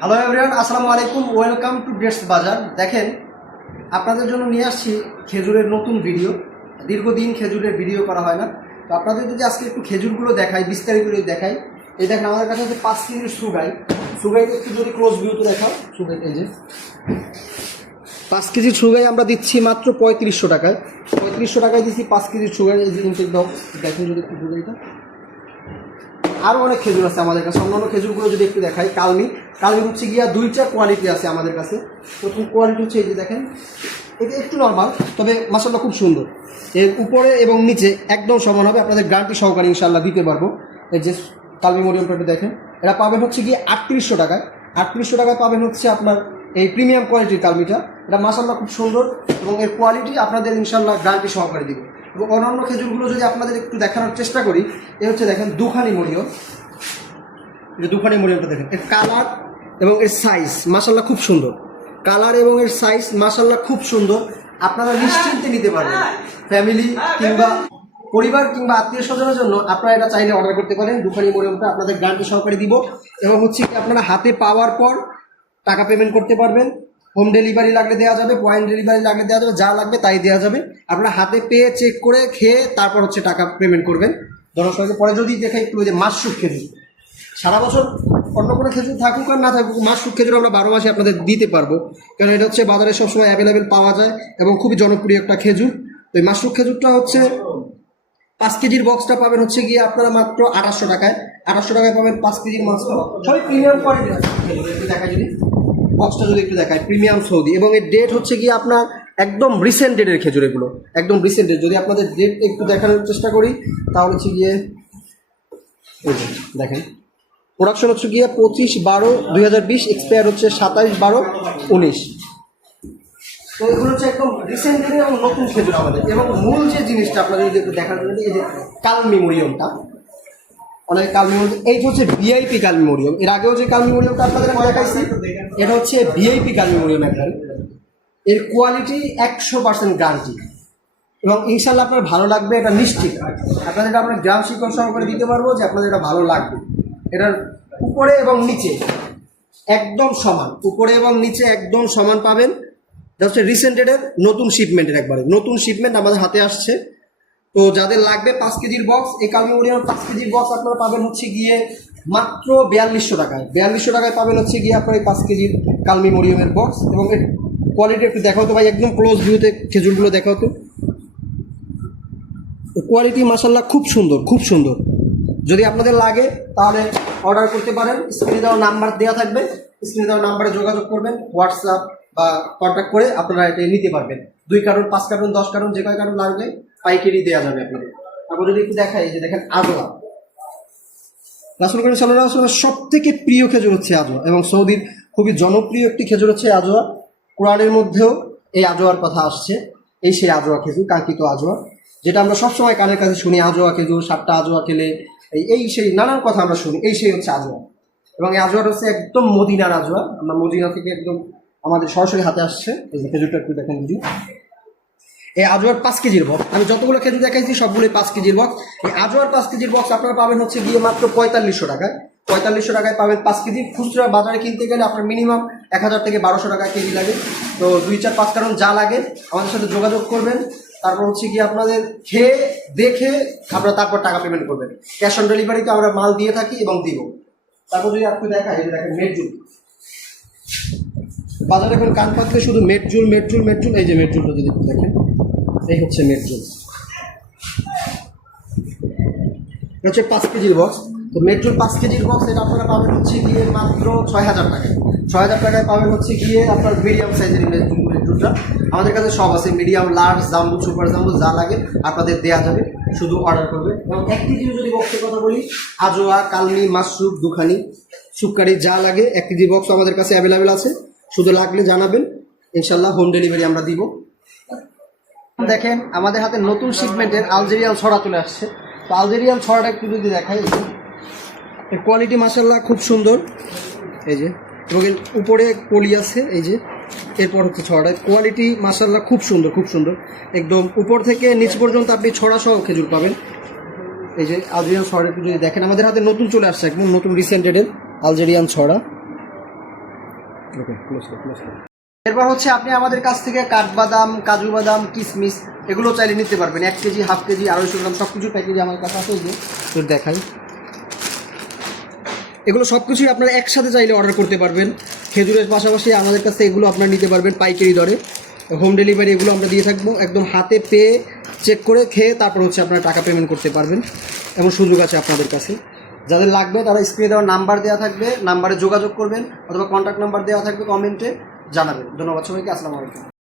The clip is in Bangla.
হ্যালো এভরিওয়ান, আসসালামু আলাইকুম। ওয়েলকাম টু ডেটস বাজার। দেখেন, আপনাদের জন্য নিয়ে আসছি খেজুরের নতুন ভিডিও। দীর্ঘদিন খেজুরের ভিডিও করা হয় না, তো আপনাদের যদি আজকে একটু খেজুরগুলো দেখাই, বিস্তারিত দেখাই। এই দেখেন, আমাদের কাছে হচ্ছে 5 কেজির সুগাই। সুগাইকে একটু যদি ক্লোজ ভিউতে দেখাও, সুগাই এই যে 5 কেজির সুগাই আমরা দিচ্ছি মাত্র 3500 টাকায়। 3500 টাকায় দিচ্ছি 5 কেজির সুগাই। এই যে ইনটেক বক্স দেখেন যদি একটু সুগাইটা। আরও অনেক খেজুর আছে আমাদের কাছে। অন্যান্য খেজুরগুলো যদি একটু দেখাই, কালমি হচ্ছে গিয়া 2টা কোয়ালিটি আছে আমাদের কাছে। প্রথম কোয়ালিটি হচ্ছে এই যে দেখেন, এটা একটু নর্মাল, তবে মাশাআল্লাহ খুব সুন্দর। এর উপরে এবং নিচে একদম সমান হবে, আপনাদের গ্যারান্টি সহকারে ইনশাআল্লাহ দিতে পারবো। এই যে কালমি মরিয়মটা দেখেন, এটা পাবেন হচ্ছে গিয়ে 3800 টাকায়। 3800 টাকায় পাবেন হচ্ছে আপনার এই প্রিমিয়াম কোয়ালিটির কালমিটা। এটা মাশাআল্লাহ খুব সুন্দর এবং এর কোয়ালিটি আপনাদের ইনশাআল্লাহ গ্যারান্টি সহকারে দিব। এবং অন্যান্য খেজুরগুলো যদি আপনাদের একটু দেখানোর চেষ্টা করি, এ হচ্ছে দেখেন দুখানি মরিয়ম। এই যে দুখানি মরিয়মটা দেখেন, এর কালার এবং এর সাইজ মাশাআল্লাহ খুব সুন্দর। কালার এবং এর সাইজ মাশাআল্লাহ খুব সুন্দর। আপনারা নিশ্চিন্তে নিতে পারবেন, ফ্যামিলি কিংবা পরিবার কিংবা আত্মীয় স্বজনের জন্য আপনারা এটা চাইলে অর্ডার করতে পারেন। দুখানি মরিয়মটা আপনাদের গ্যারান্টি সহকারে দিব এবং হচ্ছে কি আপনারা হাতে পাওয়ার পর টাকা পেমেন্ট করতে পারবেন। হোম ডেলিভারি লাগলে দেওয়া যাবে, পয়েন্ট ডেলিভারি লাগলে দেওয়া যাবে, যা লাগবে তাই দেওয়া যাবে। আপনারা হাতে পেয়ে চেক করে খেয়ে তারপর হচ্ছে টাকা পেমেন্ট করবেন। জনসংখ্যা পরে যদি দেখাই একটু, যে মাশরুক খেজুর, সারা বছর অন্য কোনো খেজুর থাকুক আর না থাকুক, মাশরুক খেজুর আমরা 12 মাসে আপনাদের দিতে পারবো, কারণ এটা হচ্ছে বাজারে সবসময় অ্যাভেলেবেল পাওয়া যায় এবং খুবই জনপ্রিয় একটা খেজুর। তো এই মাশরুক খেজুরটা হচ্ছে 5 কেজির বক্সটা পাবেন হচ্ছে গিয়ে আপনারা মাত্র 2800 টাকায়। 2800 টাকায় পাবেন 5 কেজির মাছটা, সবই প্রিমিয়াম কোয়ালিটি একটু দেখায় যদি বক্সটা যদি একটু দেখায়, প্রিমিয়াম সৌদি। এবং এর ডেট হচ্ছে গিয়ে আপনার একদম রিসেন্ট ডেটের খেজুর, এগুলো একদম রিসেন্ট ডেট। যদি আপনাদের ডেট একটু দেখানোর চেষ্টা করি, তাহলে হচ্ছে গিয়ে দেখেন, প্রোডাকশন হচ্ছে গিয়ে 25/12/2020, এক্সপায়ার হচ্ছে 27/12/19। তো এগুলো হচ্ছে একদম রিসেন্ট ডেটের এবং নতুন খেজুর আমাদের। এবং মূল যে জিনিসটা আপনাদের যদি একটু দেখার জন্য, এই যে কালমি মরিয়মটা, অনেক কালমি মরিয়ম, এই হচ্ছে ভিআইপি কালমি মরিয়ম। এর আগেও যে কালমি মরিয়মটা আপনাদের দেখাইছি, এটা হচ্ছে ভিআইপি কালমি মরিয়ম। একবার এর কোয়ালিটি 100% গ্যারান্টি এবং ইনশাল্লাহ আপনার ভালো লাগবে, এটা নিশ্চিত। আপনাদের এটা আমরা গ্রাম শিক্ষক সহকারে দিতে পারবো যে আপনাদের এটা ভালো লাগবে। এটার উপরে এবং নিচে একদম সমান, উপরে এবং নিচে একদম সমান পাবেন। এটা হচ্ছে রিসেন্ট ডেটের নতুন শিপমেন্টের, একবারে নতুন শিপমেন্ট আমাদের হাতে আসছে। তো যাদের লাগবে 5 কেজির বক্স, এই কালমি মরিয়ম 5 কেজির বক্স আপনারা পাবেন হচ্ছে গিয়ে মাত্র 4200 টাকায়। 4200 টাকায় পাবেন হচ্ছে গিয়ে আপনার এই 5 কেজির কালমি মরিয়মের বক্স। এবং এর কোয়ালিটি একটু দেখাও তো ভাই, একদম ক্লোজ ভিউতে খেজুরগুলো দেখাও তো। কোয়ালিটি মাশাআল্লাহ খুব সুন্দর, খুব সুন্দর। যদি আপনাদের লাগে তাহলে অর্ডার করতে পারেন। স্ক্রিনে দেওয়া নাম্বার দেওয়া থাকবে, স্ক্রিনে দেওয়া নাম্বারে যোগাযোগ করবেন, হোয়াটসঅ্যাপ বা কন্ট্যাক্ট করে আপনারা এটা নিতে পারবেন। 2 কার্টন, 5 কার্টন, 10 কার্টন, যে কয় কার্টন লাগবে পাইকারি দেওয়া যাবে আপনাদের। তারপর যদি একটু দেখাই, যে দেখেন আজোয়া, রাসূল করিম সাল্লাল্লাহু আলাইহি ওয়াসাল্লামের সব থেকে প্রিয় খেজুর হচ্ছে আজোয়া এবং সৌদির খুবই জনপ্রিয় একটি খেজুর হচ্ছে আজোয়া। কোরআনের মধ্যেও এই আজোয়ার কথা আসছে। এই সেই আজোয়া খেজুর, কাঙ্ক্ষিত আজোয়া, যেটা আমরা সবসময় কানের কাছে শুনি। আজোয়া খেজুর, 7টা আজোয়া খেলে এই সেই নানান কথা আমরা শুনি। এই সেই হচ্ছে আজোয়া। এবং এই আজোয়াটা হচ্ছে একদম মদিনার আজোয়া। আমরা মদিনা থেকে একদম আমাদের সরাসরি হাতে আসছে। এই যে খেজুরটা একটু দেখেন যদি, এই আজোয়ার 5 কেজির বক্স, আমি যতগুলো খেজুর দেখাইছি সবগুলোই 5 কেজির বক্স। এই আজোয়ার 5 কেজির বক্স আপনারা পাবেন হচ্ছে গিয়ে মাত্র 4500 টাকায়। 4500 টাকায় পাবেন 5 কেজি। খুচরা বাজারে কিনতে গেলে আপনার মিনিমাম 1000 থেকে 1200 টাকা কেজি লাগে। তো 2, 4, 5 কারণ যা লাগে আমাদের সাথে যোগাযোগ করবেন। তারপর হচ্ছে গিয়ে আপনাদের খেয়ে দেখে আপনারা তারপর টাকা পেমেন্ট করবেন। ক্যাশ অন ডেলিভারিতে আমরা মাল দিয়ে থাকি এবং দিব। তারপর যদি আপনি দেখাই, এই যে দেখেন মেটজুল, বাজারে এখন কান পাতলে শুধু মেটজুল মেটজুল মেটজুল। এই যে মেটজুলটা যদি দেখেন, এই হচ্ছে মেটজুল, হচ্ছে 5 কেজির বক্স। তো মেট্রোল 5 কেজির বক্স, এটা আপনারা পাবেন হচ্ছে গিয়ে মাত্র 6000 টাকায়। 6000 টাকায় পাবেন হচ্ছে গিয়ে আপনার মিডিয়াম সাইজের মেট্রোলটা। আমাদের কাছে সব আছে, medium, large, jumbo, super jumbo, যা লাগে আপনাদের দেওয়া যাবে, শুধু অর্ডার করবে। এবং 1 কেজির যদি বক্সের কথা বলি, আজোয়া, কালমি, মাশরুক, দুখানি, সুক্কারি, যা লাগে 1 কেজি বক্স আমাদের কাছে অ্যাভেলেবেল আছে। শুধু লাগলে জানাবেন, ইনশাল্লাহ হোম ডেলিভারি আমরা দিব। দেখেন, আমাদের হাতে নতুন শিপমেন্টের আলজেরিয়ান ছড়া চলে আসছে। তো আলজেরিয়ান ছড়াটা একটু যদি দেখাই, এর কোয়ালিটি মাশাআল্লাহ খুব সুন্দর। এই যে, এবং এর উপরে কলি আছে, এই যে এরপর হচ্ছে ছড়াটা, কোয়ালিটি মাশাআল্লাহ খুব সুন্দর, খুব সুন্দর। একদম উপর থেকে নিচ পর্যন্ত আপনি ছড়া সহ খেজুর পাবেন। এই যে আলজেরিয়ান ছড়া একটু যদি দেখেন, আমাদের হাতে নতুন চলে আসছে, একদম নতুন রিসেন্ট ডেটের আলজেরিয়ান ছড়া। ওকে, এরপর হচ্ছে আপনি আমাদের কাছ থেকে কাঠবাদাম, কাজু বাদাম, কিশমিশ এগুলো চাইলে নিতে পারবেন। 1 কেজি, হাফ কেজি, 250 গ্রাম সব কিছু প্যাকেজে আমার কাছে আছে। যে তোর দেখাই, এগুলো সব কিছুই আপনারা একসাথে চাইলে অর্ডার করতে পারবেন। খেজুরের পাশাপাশি আমাদের কাছে এগুলো আপনারা নিতে পারবেন পাইকারি দরে। হোম ডেলিভারি এগুলো আমরা দিয়ে থাকবো, একদম হাতে পেয়ে চেক করে খেয়ে তারপর হচ্ছে আপনারা টাকা পেমেন্ট করতে পারবেন, এমন সুযোগ আছে আপনাদের কাছে। যাদের লাগবে তারা স্ক্রিনে দেওয়ার নাম্বার দেওয়া থাকবে, নাম্বারে যোগাযোগ করবেন, অথবা কন্ট্যাক্ট নাম্বার দেওয়া থাকবে, কমেন্টে জানাবেন। ধন্যবাদ সবাইকে, আসসালামু আলাইকুম।